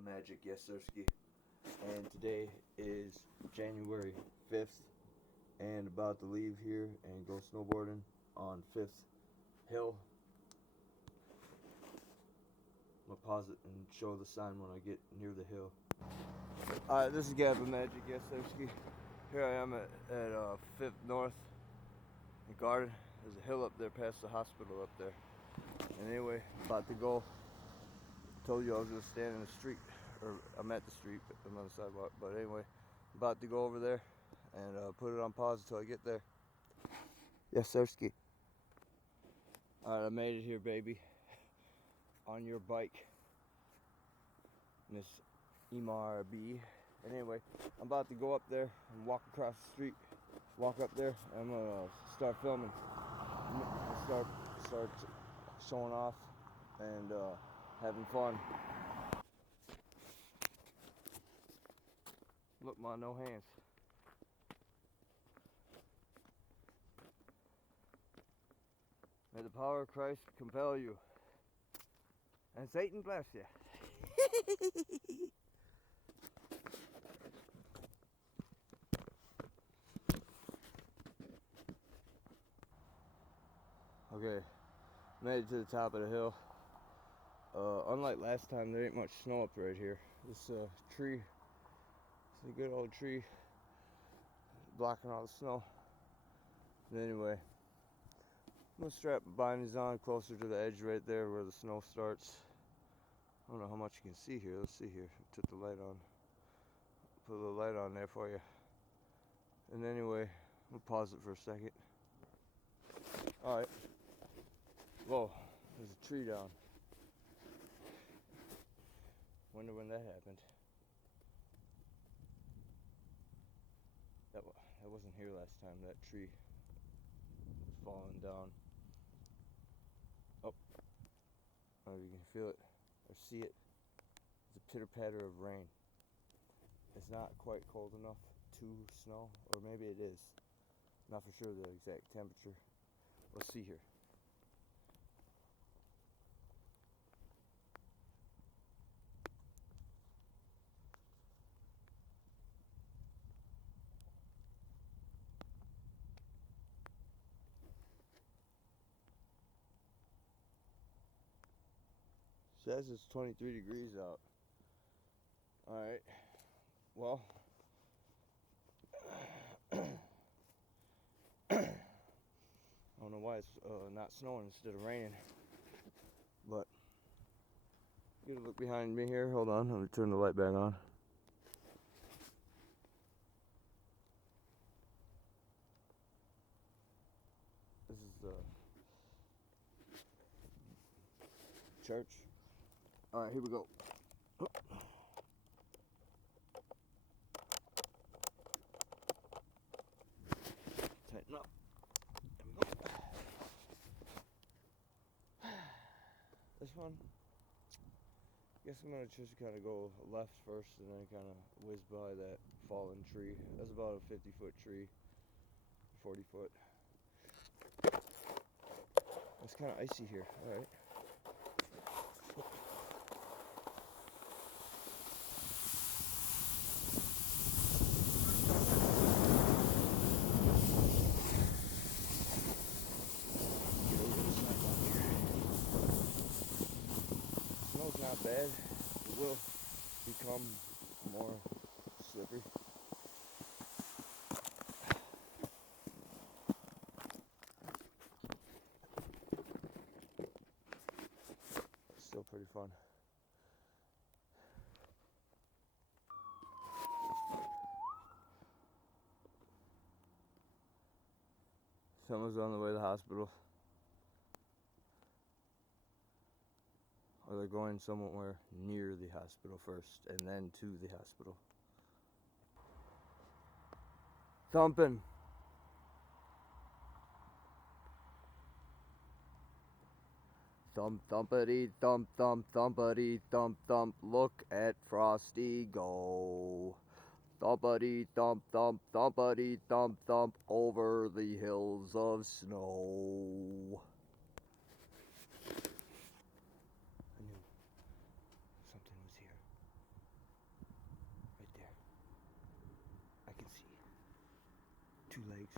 GappaMagix, yes sirski. And today is January 5th and about to leave here and go snowboarding on 5th Hill. I'm gonna pause it and show the sign when I get near the hill. Alright, this is GappaMagix, yes sirski. Here I am at 5th North in Garden. There's a hill up there past the hospital up there. And anyway, about to go. Told you I was gonna stand in the street, or I'm at the street, but I'm on the sidewalk. But anyway, about to go over there and put it on pause until I get there. Yes, sirski. Alright, I made it here, baby. On your bike, Miss MRB. And anyway, I'm about to go up there and walk across the street. Walk up there, and I'm gonna start filming. Start showing off and having fun. Look, ma, no hands. May the power of Christ compel you. And Satan bless you. Okay, made it to the top of the hill. Unlike last time, there ain't much snow up right here. This tree, it's a good old tree blocking all the snow. But anyway, I'm gonna strap my bindings on closer to the edge right there where the snow starts. I don't know how much you can see here. Let's see here. Took the light on. Put a little light on there for you. And anyway, I'm gonna pause it for a second. Alright. Whoa, there's a tree down. Wonder when that happened. That wasn't here last time. That tree was falling down. Oh, maybe you can feel it or see it. It's a pitter patter of rain. It's not quite cold enough to snow, or maybe it is. Not for sure the exact temperature. Let's see here. Says it's 23 degrees out. Alright, well, I don't know why it's not snowing instead of raining, but get a look behind me here. Hold on, let me turn the light back on. This is the church. Alright, here we go. Tighten up. There we go. This one, I guess I'm gonna just kind of go left first and then kind of whiz by that fallen tree. That's about a 50-foot tree, 40-foot. It's kind of icy here. All right. Snow's not bad. It will become more slippery. Still pretty fun. Someone's on the way to the hospital. Or they're going somewhere near the hospital first and then to the hospital. Thumping. Thump thumpity thump thump thumpity thump thump. Look at Frosty go. Thumpity thump thump thumpity thump thump over the hills of snow. I knew something was here. two legs.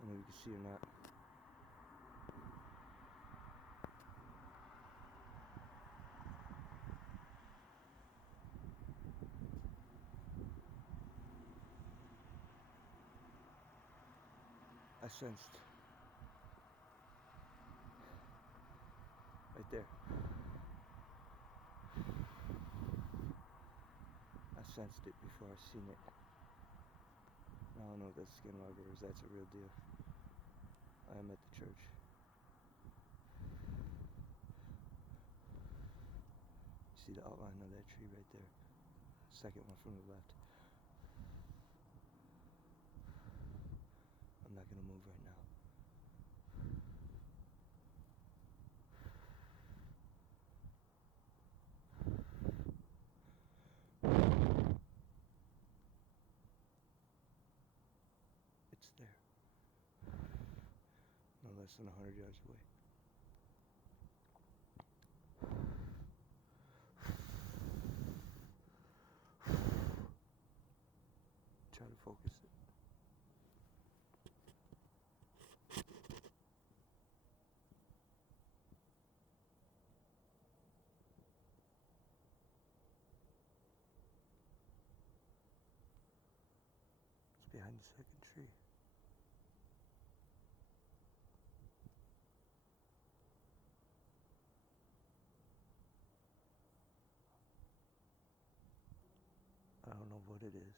I don't know if you can see or not. I sensed right there. I sensed it before I seen it. I don't know if that's skinwalker or if that's a real deal. I am at the church. See the outline of that tree right there? Second one from the left. I'm not gonna move right now. It's there. No less than 100 yards away. Try to focus it. It's behind the second tree. I don't know what it is.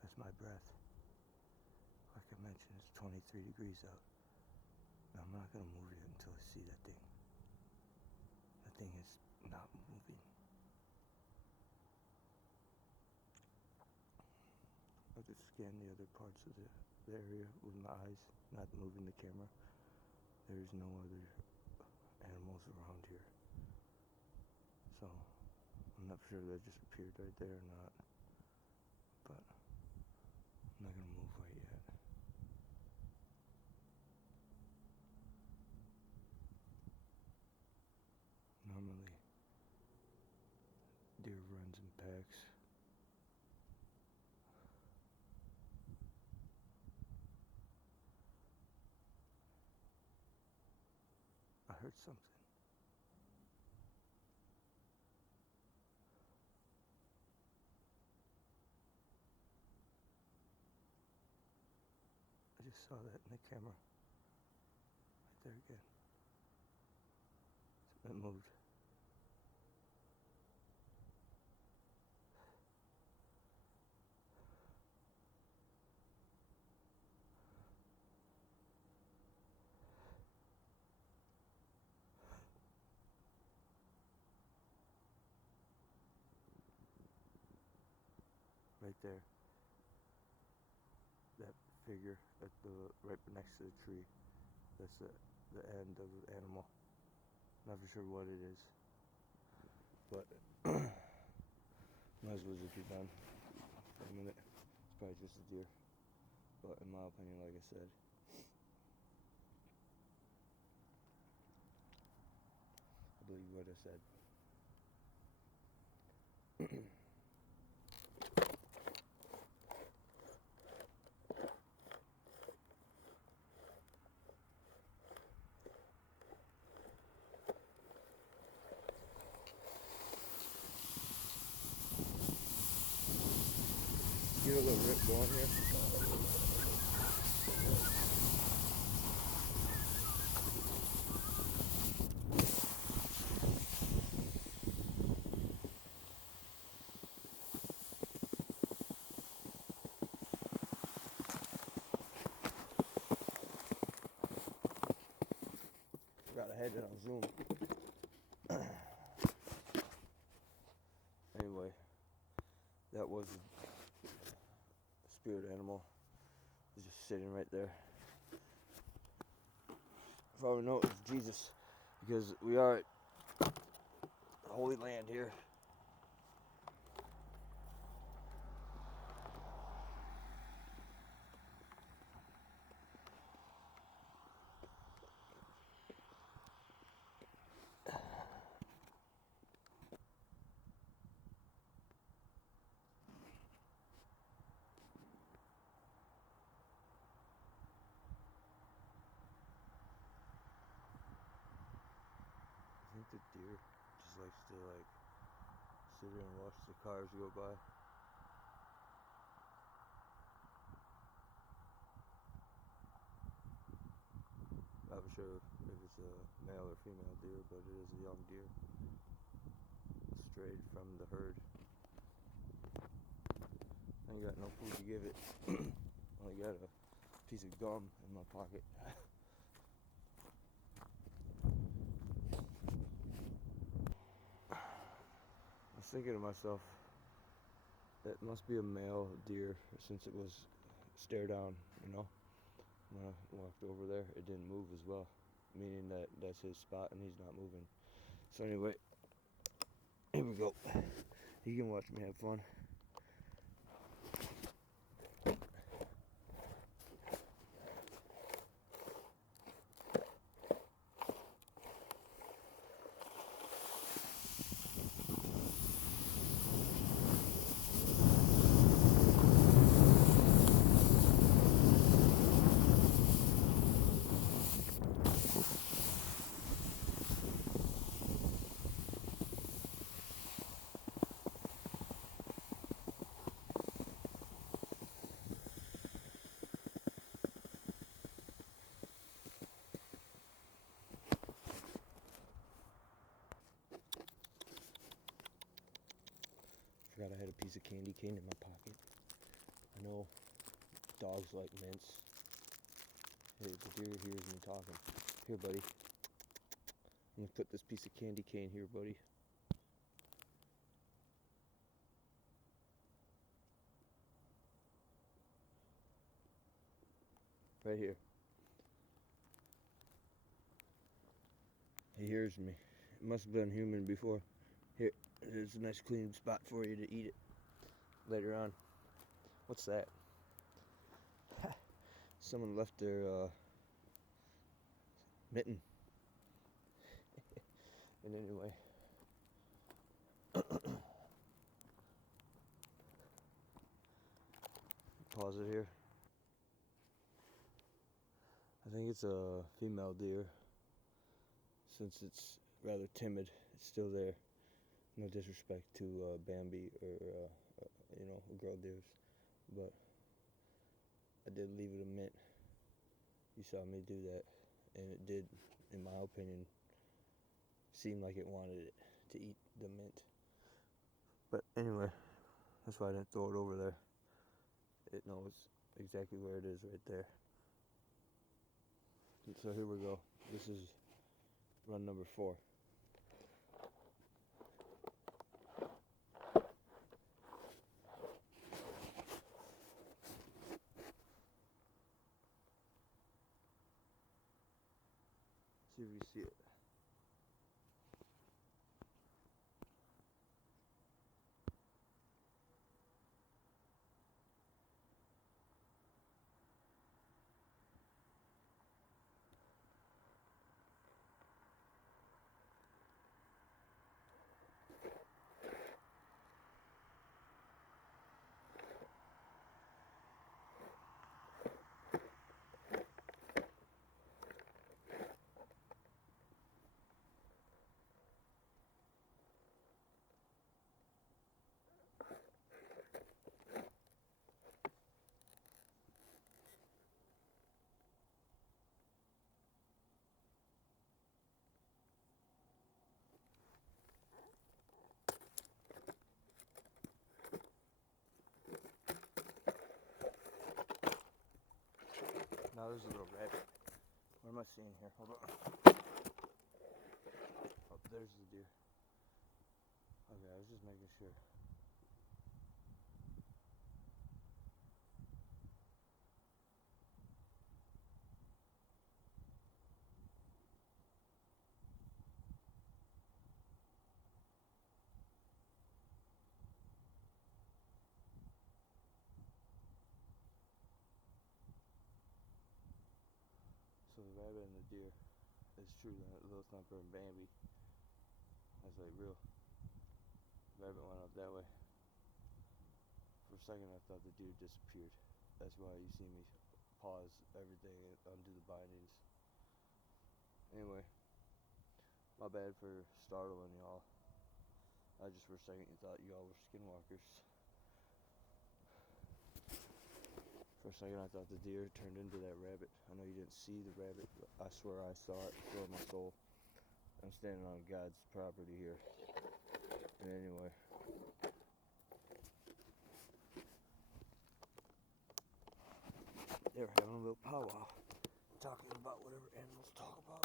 That's my breath. Like I mentioned, it's 23 degrees out. And I'm not gonna move it until I see that thing. That thing is not moving. I'll just scan the other parts of the area with my eyes, not moving the camera. There's no other animals around here. So, I'm not sure that just appeared right there or not. But, I'm not gonna move right yet. Normally, deer runs in packs. I heard something. I just saw that in the camera. Right there again. It moved. Right there. That figure at the right next to the tree. That's the end of the animal. Not for sure what it is. But might as well just be done for a minute. It's probably just a deer. But in my opinion, like I said, I believe what I said. Get a little rip going here. Forgot I had it on Zoom. Anyway, that was a spirit animal. sitting right there. If I would know it was Jesus, because we are at Holy Land here. I think the deer just likes to sit here and watch the cars go by. Not sure if it's a male or female deer, but it is a young deer. Strayed from the herd. I ain't got no food to give it. I got a piece of gum in my pocket. I was thinking to myself, that must be a male deer since it was stare down, you know. When I walked over there, it didn't move as well, meaning that that's his spot and he's not moving. So anyway, here we go. You can watch me have fun. Forgot I had a piece of candy cane in my pocket. I know dogs like mints. Hey, the deer hears me talking. Here, buddy. I'm gonna put this piece of candy cane here, buddy. Right here. He hears me. It must have been human before. Here, there's a nice clean spot for you to eat it later on. What's that? Someone left their mitten. And anyway, pause it here. I think it's a female deer. Since it's rather timid, it's still there. No disrespect to Bambi or girl deers, but I did leave it a mint. You saw me do that, and it did, in my opinion, seem like it wanted it to eat the mint. But anyway, that's why I didn't throw it over there. It knows exactly where it is right there. So here we go. This is run number 4. See if you see it. Now there's a little rabbit. What am I seeing here? Hold on. Oh, there's the deer. Okay, I was just making sure. deer. It's true that Little Thumper and Bambi. That's like real. Rabbit went up that way. For a second I thought the deer disappeared. That's why you see me pause everything and undo the bindings. Anyway, my bad for startling y'all. I just for a second thought y'all were skinwalkers. For a second I thought the deer turned into that rabbit. I know you didn't see the rabbit, but I swear I saw it. I swear my soul. I'm standing on God's property here. And anyway. They were having a little powwow. Talking about whatever animals talk about.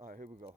Alright, here we go.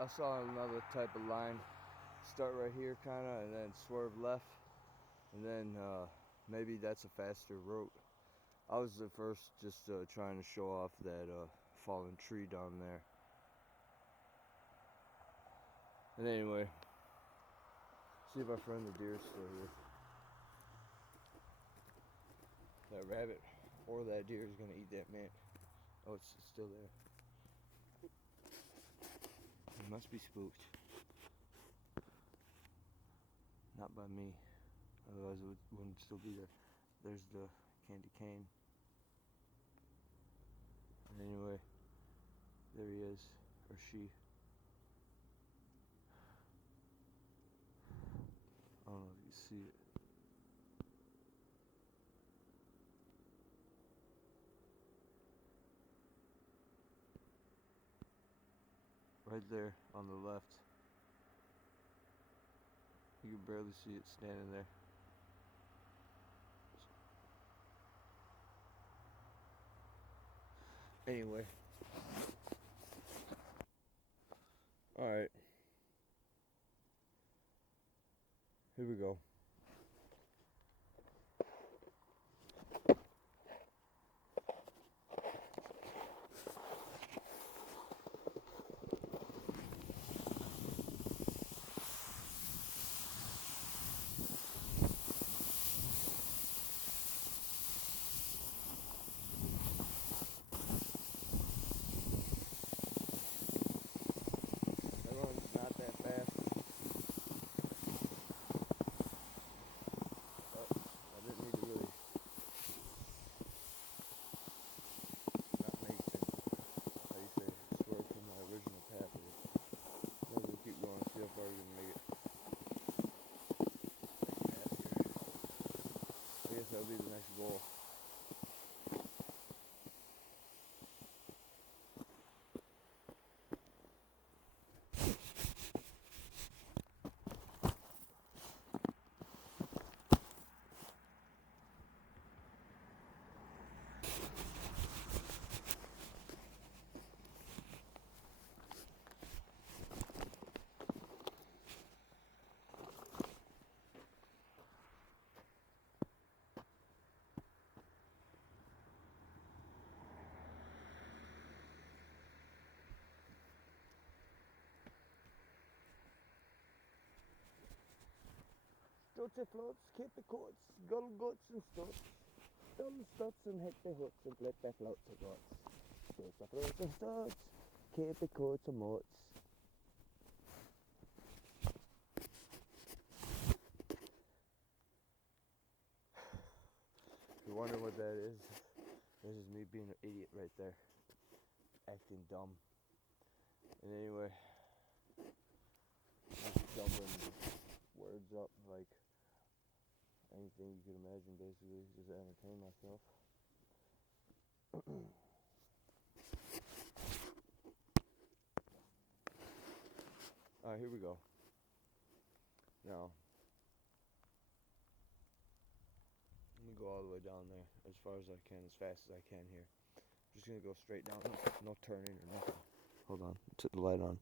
I saw another type of line start right here kinda and then swerve left and then maybe that's a faster route. I was at first just trying to show off that fallen tree down there. And anyway, see if our friend the deer is still here. That rabbit or that deer is gonna eat that man. Oh, it's still there. He must be spooked. Not by me. Otherwise it wouldn't still be there. There's the candy cane. And anyway, there he is. Or she. I don't know if you see it. Right there on the left. You can barely see it standing there. Anyway. Alright. Here we go. That'll be the next goal. Struts floats, keep the courts, gull guts and stuts. Dull stuts and hit the huts and flip the floats and guts. Struts floats and stuts, keep the courts and mutts. If you're wondering what that is, this is me being an idiot right there. Acting dumb. And anyway, I'm jumbling words up like anything you could imagine, basically, just to entertain myself. Alright, here we go. Now, let me go all the way down there as far as I can, as fast as I can here. Just gonna go straight down, no turning or nothing. Hold on, put the light on.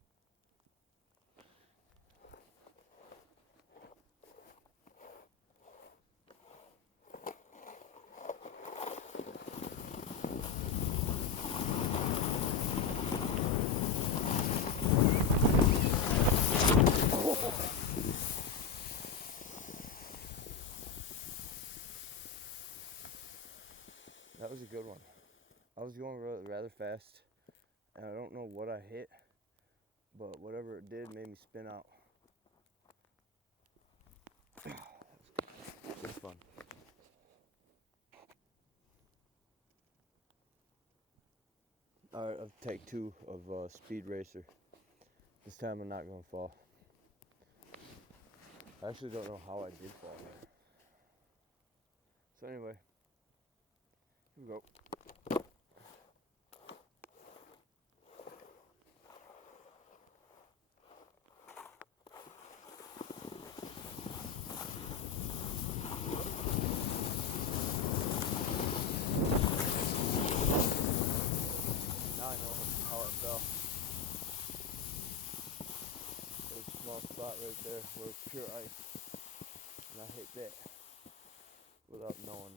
That was a good one. I was going rather fast, and I don't know what I hit, but whatever it did made me spin out. Good fun. Alright, I'll take 2 of Speed Racer. This time I'm not going to fall. I actually don't know how I did fall there. So anyway, here we go. Now I know how I fell. There's a small spot right there where it's pure ice. And I hit that without knowing.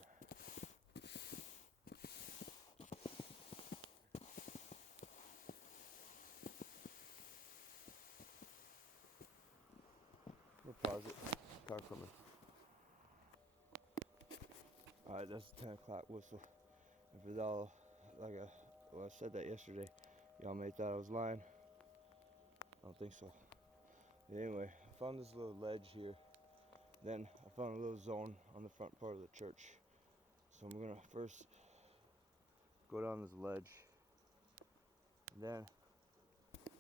We'll pause it. Car coming. Alright, that's the 10 o'clock whistle. If it's all like I said that yesterday, y'all may thought I was lying. I don't think so. But anyway, I found this little ledge here. Then I found a little zone on the front part of the church. So I'm gonna first go down this ledge. And then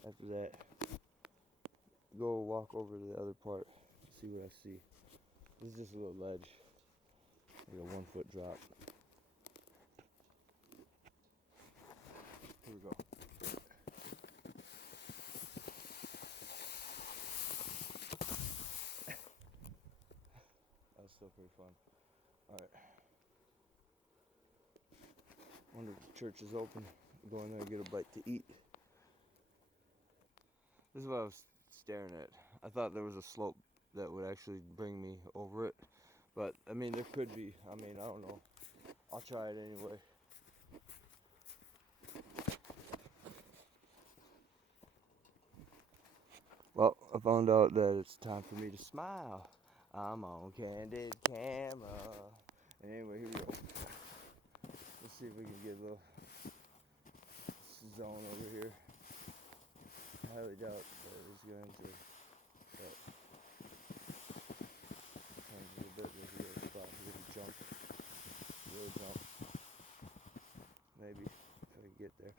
after that, go walk over to the other part, see what I see. This is just a little ledge, like a 1 foot drop. Here we go. That was still pretty fun. Alright. Wonder if the church is open. Go in there and get a bite to eat. This is what I was staring at. I thought there was a slope that would actually bring me over it. But, I mean, there could be. I mean, I don't know. I'll try it anyway. Well, I found out that it's time for me to smile. I'm on candid camera. And anyway, here we go. Let's see if we can get a little zone over here. I highly doubt that it's going to. But depends a little bit. There's a little spot for you to jump. Really jump. Maybe if I can get there.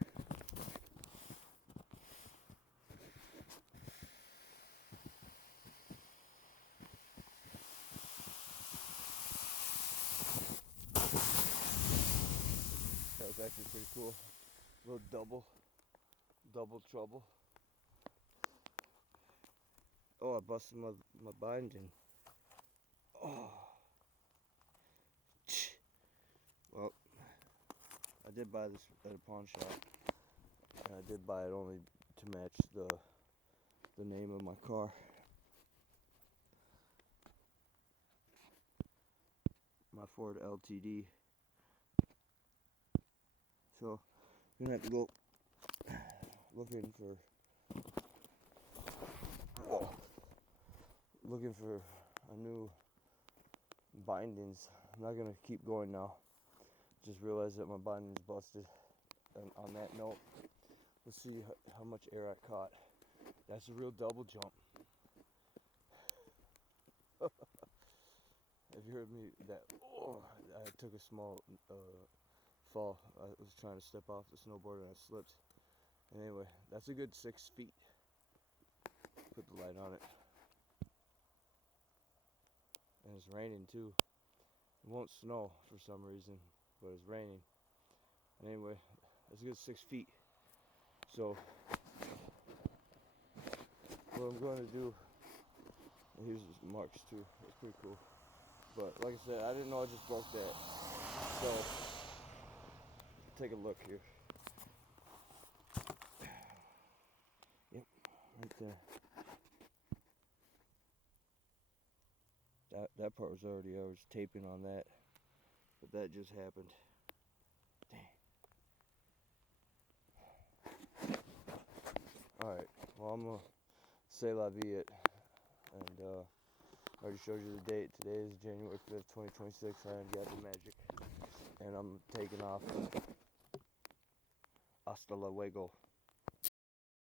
That was actually pretty cool. A little double trouble. Oh, I busted my binding. Oh. Well, I did buy this at a pawn shop. And I did buy it only to match the name of my car. My Ford LTD. So, you're gonna have to go looking for a new bindings. I'm not gonna keep going now. Just realized that my binding's busted. And on that note, let's see how much air I caught. That's a real double jump. Have you heard me? I took a small fall. I was trying to step off the snowboard and I slipped. And anyway, that's a good 6 feet. Put the light on it. And it's raining too. It won't snow for some reason, but it's raining. Anyway, that's a good 6 feet. So what I'm going to do, and here's his marks too. That's pretty cool. But like I said, I didn't know I just broke that. So take a look here. Yep, right there. That part was already, I was taping on that, but that just happened. Dang. Alright, well, I'm gonna say la vie it, and I already showed you the date. Today is January 5th, 2026. I am GappaMagix, and I'm taking off. Hasta luego.